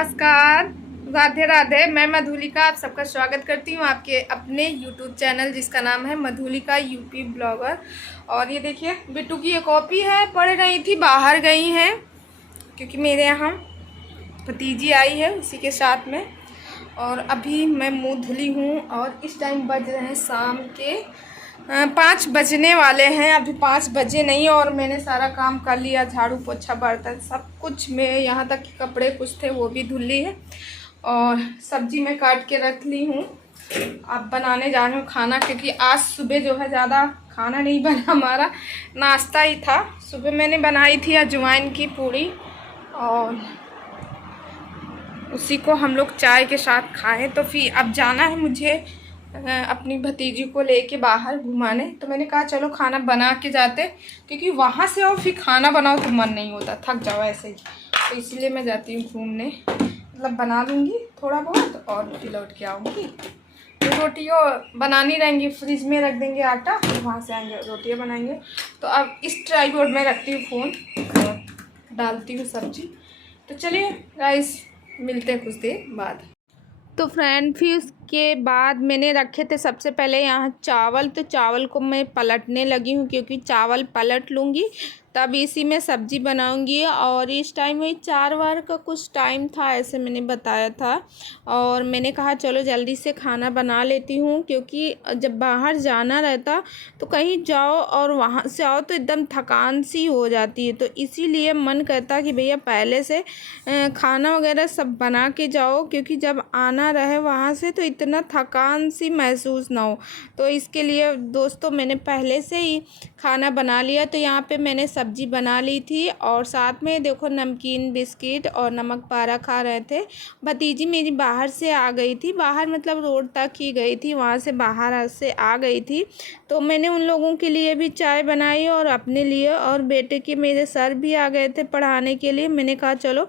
नमस्कार, राधे राधे। मैं मधुलिका आप सबका स्वागत करती हूँ आपके अपने यूट्यूब चैनल जिसका नाम है मधुलिका यूपी ब्लॉगर। और ये देखिए बिट्टू की ये कॉपी है, पढ़ रही थी, बाहर गई हैं क्योंकि मेरे यहाँ भतीजी आई है उसी के साथ में। और अभी मैं मुँह धुली हूँ और इस टाइम बज रहे हैं शाम के 5 बजने वाले हैं। अभी 5 बजे नहीं और मैंने सारा काम कर लिया, झाड़ू पोछा बर्तन सब कुछ। मैं यहाँ तक कि कपड़े कुछ थे वो भी धुल ली है और सब्जी मैं काट के रख ली हूँ। अब बनाने जा रही हूँ खाना, क्योंकि आज सुबह जो है ज़्यादा खाना नहीं बना, हमारा नाश्ता ही था। सुबह मैंने बनाई थी अजवाइन की पूड़ी और उसी को हम लोग चाय के साथ खाएं। तो फिर अब जाना है मुझे अपनी भतीजी को लेके बाहर घुमाने। तो मैंने कहा चलो खाना बना के जाते, क्योंकि वहाँ से आओ फिर खाना बनाओ तो मन नहीं होता, थक जाओ ऐसे ही। तो इसलिए मैं जाती हूँ घूमने, मतलब बना लूँगी थोड़ा बहुत और फिर लौट के आऊँगी। तो रोटियाँ बनानी रहेंगी, फ्रिज में रख देंगे आटा, फिर वहाँ से आएंगे रोटियाँ बनाएंगे। तो अब इस ट्राइपॉड में रखती हूँ फ़ोन और डालती हूँ सब्जी। तो चलिए गाइस, मिलते हैं कुछ देर बाद। तो फ्रेंड फिर उसके बाद मैंने रखे थे सबसे पहले यहाँ चावल। तो चावल को मैं पलटने लगी हूँ, क्योंकि चावल पलट लूँगी तब इसी में सब्ज़ी बनाऊँगी। और इस टाइम में 4 बार का कुछ टाइम था ऐसे मैंने बताया था, और मैंने कहा चलो जल्दी से खाना बना लेती हूँ, क्योंकि जब बाहर जाना रहता तो कहीं जाओ और वहाँ से आओ तो एकदम थकान सी हो जाती है। तो इसीलिए मन करता कि भैया पहले से खाना वगैरह सब बना के जाओ, क्योंकि जब आना रहे वहाँ से तो इतना थकान सी महसूस ना हो। तो इसके लिए दोस्तों मैंने पहले से ही खाना बना लिया। तो यहाँ पे मैंने सब्जी बना ली थी और साथ में देखो नमकीन बिस्किट और नमक पारा खा रहे थे। भतीजी मेरी बाहर से आ गई थी, बाहर मतलब रोड तक ही गई थी, वहाँ से बाहर से आ गई थी। तो मैंने उन लोगों के लिए भी चाय बनाई और अपने लिए, और बेटे के मेरे सर भी आ गए थे पढ़ाने के लिए। मैंने कहा चलो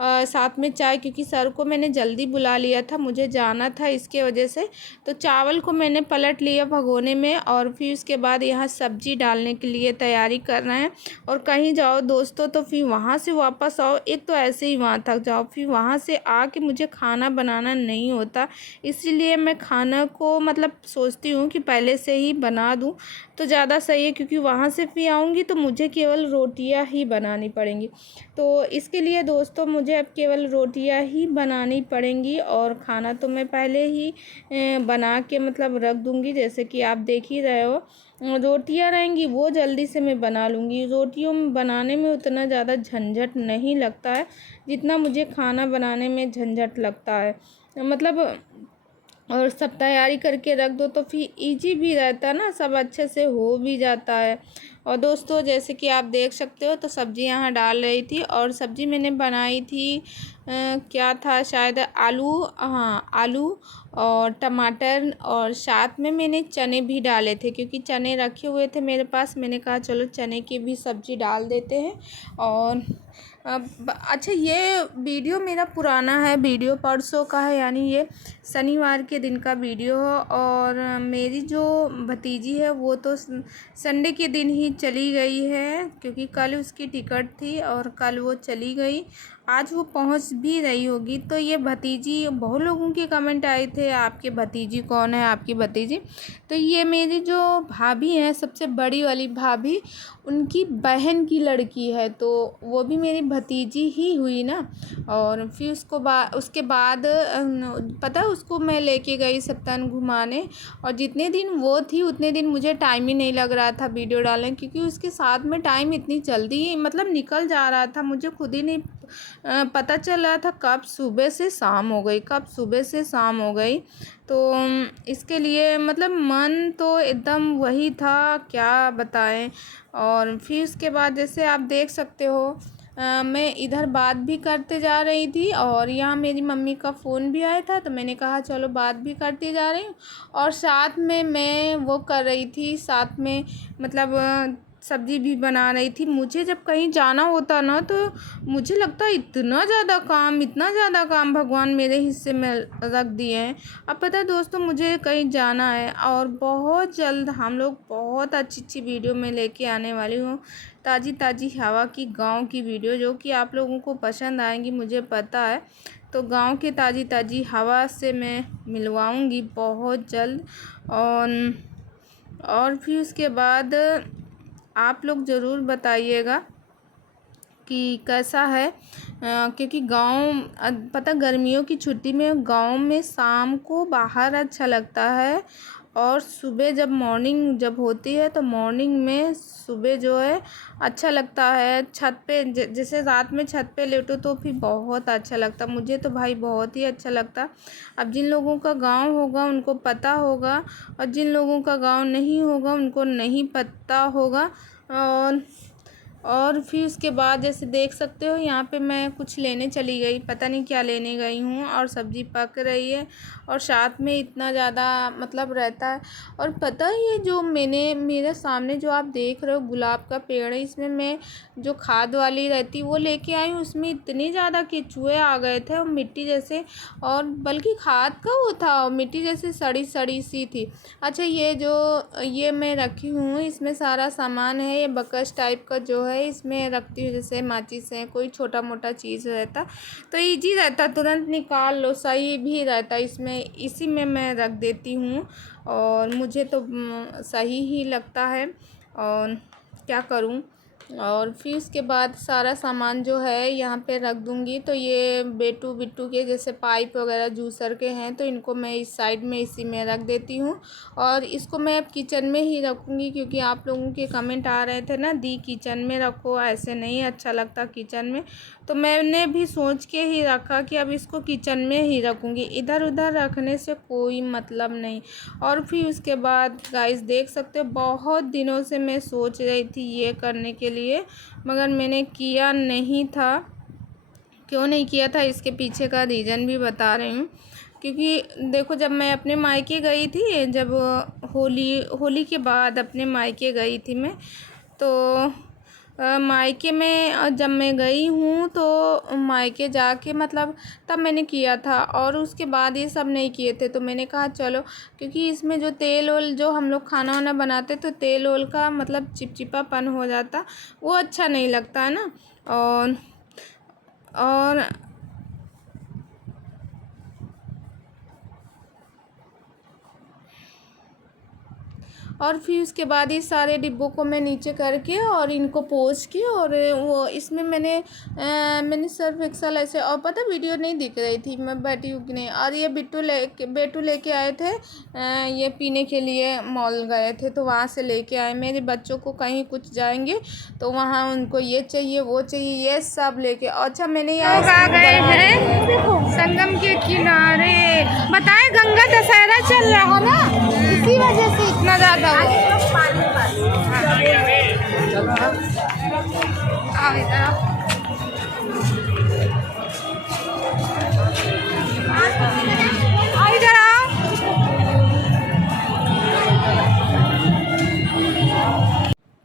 साथ में चाय, क्योंकि सर को मैंने जल्दी बुला लिया था, मुझे जाना था इसके वजह से। तो चावल को मैंने पलट लिया भगोने में और फिर उसके बाद यहाँ सब्जी डालने के लिए तैयारी कर रहे हैं। और कहीं जाओ दोस्तों तो फिर वहाँ से वापस आओ, एक तो ऐसे ही वहाँ तक जाओ, फिर वहाँ से आके मुझे खाना बनाना नहीं होता। इसीलिए मैं खाना को मतलब सोचती हूँ कि पहले से ही बना दूँ तो ज़्यादा सही है, क्योंकि वहाँ से फिर आऊँगी तो मुझे केवल रोटियाँ ही बनानी पड़ेंगी। तो इसके लिए दोस्तों मुझे अब केवल रोटियाँ ही बनानी पड़ेंगी, और खाना तो मैं पहले ही बना के मतलब रख दूँगी, जैसे कि आप देख ही रहे हो। रोटियाँ रहेंगी वो जल्दी से मैं बना लूँगी। रोटियों में बनाने में उतना ज़्यादा झंझट नहीं लगता है जितना मुझे खाना बनाने में झंझट लगता है, मतलब। और सब तैयारी करके रख दो तो फिर इजी भी रहता है ना, सब अच्छे से हो भी जाता है। और दोस्तों जैसे कि आप देख सकते हो तो सब्ज़ी यहाँ डाल रही थी, और सब्ज़ी मैंने बनाई थी क्या था शायद आलू, हाँ आलू और टमाटर, और साथ में मैंने चने भी डाले थे, क्योंकि चने रखे हुए थे मेरे पास। मैंने कहा चलो चने की भी सब्ज़ी डाल देते हैं। और अच्छा ये वीडियो मेरा पुराना है, वीडियो परसों का है, यानी ये शनिवार के दिन का वीडियो है। और मेरी जो भतीजी है वो तो संडे के दिन ही चली गई है, क्योंकि कल उसकी टिकट थी और कल वो चली गई। आज वो पहुंच भी रही होगी। तो ये भतीजी, बहुत लोगों के कमेंट आए थे आपके भतीजी कौन है, आपकी भतीजी। तो ये मेरी जो भाभी है, सबसे बड़ी वाली भाभी, उनकी बहन की लड़की है, तो वो भी मेरी भतीजी ही हुई ना। और फिर उसके बाद पता है उसको मैं लेके गई सप्तान घुमाने, और जितने दिन वो थी उतने दिन मुझे टाइम ही नहीं लग रहा था वीडियो डालने, क्योंकि उसके साथ में टाइम इतनी जल्दी मतलब निकल जा रहा था, मुझे खुद ही नहीं पता चल रहा था कब सुबह से शाम हो गई, कब सुबह से शाम हो गई। तो इसके लिए मतलब मन तो एकदम वही था, क्या बताएं। और फिर उसके बाद जैसे आप देख सकते हो मैं इधर बात भी करते जा रही थी, और यहाँ मेरी मम्मी का फ़ोन भी आया था, तो मैंने कहा चलो बात भी करती जा रही हूँ और साथ में मैं वो कर रही थी, साथ में मतलब सब्ज़ी भी बना रही थी। मुझे जब कहीं जाना होता ना तो मुझे लगता है इतना ज़्यादा काम भगवान मेरे हिस्से में रख दिए हैं। अब पता है दोस्तों मुझे कहीं जाना है, और बहुत जल्द हम लोग बहुत अच्छी वीडियो में लेके आने वाली हूँ, ताज़ी हवा की गांव की वीडियो, जो कि आप लोगों को पसंद आएंगी मुझे पता है। तो गांव की ताज़ी ताज़ी हवा से मैं मिलवाऊंगी बहुत जल्द। और फिर उसके बाद आप लोग ज़रूर बताइएगा कि कैसा है। क्योंकि गांव पता गर्मियों की छुट्टी में गांव में शाम को बाहर अच्छा लगता है, और सुबह जब मॉर्निंग जब होती है तो मॉर्निंग में सुबह जो है अच्छा लगता है। छत पे जैसे रात में छत पे लेटो तो फिर बहुत अच्छा लगता, मुझे तो भाई बहुत ही अच्छा लगता। अब जिन लोगों का गांव होगा उनको पता होगा, और जिन लोगों का गांव नहीं होगा उनको नहीं पता होगा। और फिर उसके बाद जैसे देख सकते हो यहाँ पे मैं कुछ लेने चली गई, पता नहीं क्या लेने गई हूँ, और सब्ज़ी पक रही है और साथ में इतना ज़्यादा मतलब रहता है। और पता है ये जो मेरे सामने जो आप देख रहे हो गुलाब का पेड़ है, इसमें मैं जो खाद वाली रहती वो लेके आई हूँ, उसमें इतनी ज़्यादा केंचुए आ गए थे और मिट्टी जैसे, और बल्कि खाद का वो था मिट्टी जैसे सड़ी सड़ी सी थी। अच्छा ये मैं रखी हूँ, इसमें सारा सामान है, ये बकस टाइप का जो है इसमें रखती हूँ, जैसे माचिस है कोई छोटा मोटा चीज़ रहता तो इजी रहता, तुरंत निकाल लो, सही भी रहता इसमें, इसी में मैं रख देती हूँ और मुझे तो सही ही लगता है। और क्या करूँ। और फिर उसके बाद सारा सामान जो है यहाँ पे रख दूँगी। तो ये बेटू बिट्टू के जैसे पाइप वगैरह जूसर के हैं, तो इनको मैं इस साइड में इसी में रख देती हूँ, और इसको मैं अब किचन में ही रखूँगी, क्योंकि आप लोगों के कमेंट आ रहे थे ना दी किचन में रखो, ऐसे नहीं अच्छा लगता किचन में। तो मैंने भी सोच के ही रखा कि अब इसको किचन में ही रखूँगी, इधर उधर रखने से कोई मतलब नहीं। और फिर उसके बाद गाइस देख सकते हो बहुत दिनों से मैं सोच रही थी ये करने के लिए, मगर मैंने किया नहीं था। क्यों नहीं किया था इसके पीछे का रीज़न भी बता रही हूँ। क्योंकि देखो जब मैं अपने मायके गई थी, जब होली के बाद अपने मायके गई थी मैं, तो मायके में जब मैं गई हूँ तो मायके जाके मतलब तब मैंने किया था, और उसके बाद ये सब नहीं किए थे। तो मैंने कहा चलो, क्योंकि इसमें जो तेल ओल जो हम लोग खाना वाना बनाते तो तेल ओल का मतलब चिपचिपापन हो जाता, वो अच्छा नहीं लगता है ना। और और फिर उसके बाद इस सारे डिब्बों को मैं नीचे करके और इनको पोंछ के, और वो इसमें मैंने सर्फ एक्सल ऐसे, और पता वीडियो नहीं दिख रही थी मैं बैठी हूँ कि नहीं। और ये बेटू लेके आए थे, ये पीने के लिए मॉल गए थे तो वहाँ से लेके आए। मेरे बच्चों को कहीं कुछ जाएंगे तो वहाँ उनको ये चाहिए वो चाहिए, ये सब लेके। अच्छा मैंने यहाँ आ गए हैं संगम के किनारे, बताए गंगा दशहरा चल रहा ना, इसी वजह से इतना ज़्यादा इधर आओ।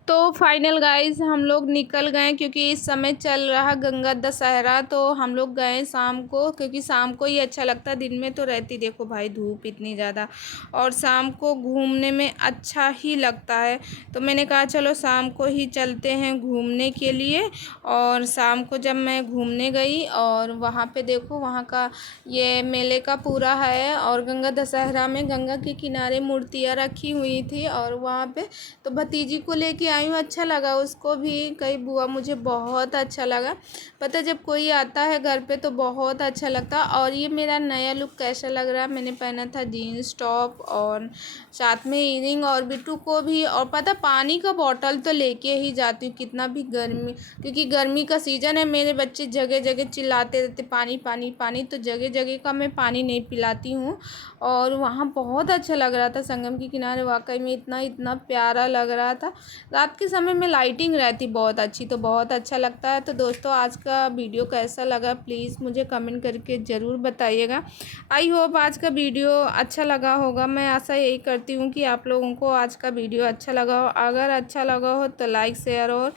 तो फाइनल गाइस हम लोग निकल गए, क्योंकि इस समय चल रहा गंगा दशहरा, तो हम लोग गए शाम को, क्योंकि शाम को ही अच्छा लगता है, दिन में तो रहती देखो भाई धूप इतनी ज़्यादा, और शाम को घूमने में अच्छा ही लगता है। तो मैंने कहा चलो शाम को ही चलते हैं घूमने के लिए। और शाम को जब मैं घूमने गई और वहाँ पे देखो वहाँ का ये मेले का पूरा है, और गंगा दशहरा में गंगा के किनारे मूर्तियाँ रखी हुई थी, और वहाँ पे तो भतीजी को लेके आई हूँ, अच्छा लगा उसको भी, कई बुआ मुझे बहुत अच्छा लगा। पता जब कोई आता है घर पे तो बहुत अच्छा लगता। और ये मेरा नया लुक कैसा लग रहा है, मैंने पहना था जीन्स टॉप और साथ में ईयरिंग, और बिट्टू को भी। और पता पानी का बॉटल तो लेके ही जाती हूँ, कितना भी गर्मी, क्योंकि गर्मी का सीज़न है, मेरे बच्चे जगह जगह चिल्लाते रहते पानी पानी पानी, तो जगह जगह का मैं पानी नहीं पिलाती हूँ। और वहाँ बहुत अच्छा लग रहा था संगम के किनारे, वाकई में इतना प्यारा लग रहा था। रात के समय में लाइटिंग रहती बहुत अच्छी, तो बहुत अच्छा लगता है। तो दोस्तों आज का वीडियो कैसा लगा प्लीज़ मुझे कमेंट करके ज़रूर बताइएगा। आई होप आज का वीडियो अच्छा लगा होगा, मैं आशा यही करती हूँ कि आप लोगों को आज का वीडियो अच्छा लगा हो। अगर अच्छा लगा हो तो लाइक शेयर और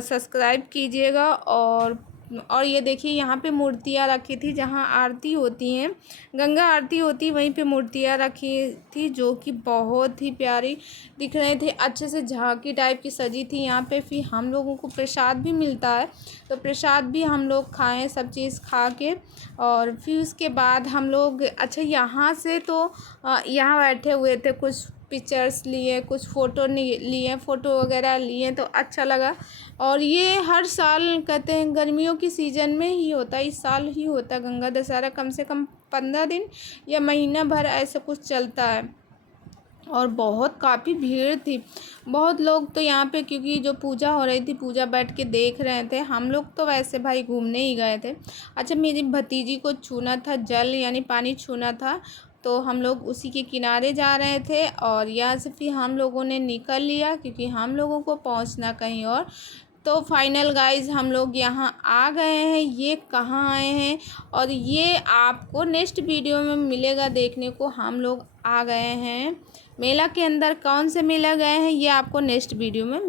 सब्सक्राइब कीजिएगा, और और ये देखिए यहाँ पे मूर्तियाँ रखी थी, जहाँ आरती होती हैं, गंगा आरती होती, वहीं पे मूर्तियाँ रखी थी जो कि बहुत ही प्यारी दिख रहे थे, अच्छे से झांकी टाइप की सजी थी यहाँ पे। फिर हम लोगों को प्रसाद भी मिलता है, तो प्रसाद भी हम लोग खाएँ, सब चीज़ खा के। और फिर उसके बाद हम लोग अच्छा यहाँ से तो यहाँ बैठे हुए थे, कुछ पिक्चर्स लिए, कुछ फ़ोटो लिए, फ़ोटो वगैरह लिए, तो अच्छा लगा। और ये हर साल कहते हैं गर्मियों की सीज़न में ही होता है, इस साल ही होता है गंगा दशहरा, कम से कम 15 दिन या महीना भर ऐसा कुछ चलता है। और बहुत काफ़ी भीड़ थी, बहुत लोग तो यहाँ पे, क्योंकि जो पूजा हो रही थी, पूजा बैठ के देख रहे थे। हम लोग तो वैसे भाई घूमने ही गए थे। अच्छा, मेरी भतीजी को छूना था, जल यानी पानी छूना था, तो हम लोग उसी के किनारे जा रहे थे। और यहाँ से फिर हम लोगों ने निकल लिया, क्योंकि हम लोगों को पहुँचना कहीं और। तो फाइनल गाइज़ हम लोग यहाँ आ गए हैं। ये कहाँ आए हैं और ये आपको नेक्स्ट वीडियो में मिलेगा देखने को। हम लोग आ गए हैं मेला के अंदर, कौन से मेला गए हैं ये आपको नेक्स्ट वीडियो में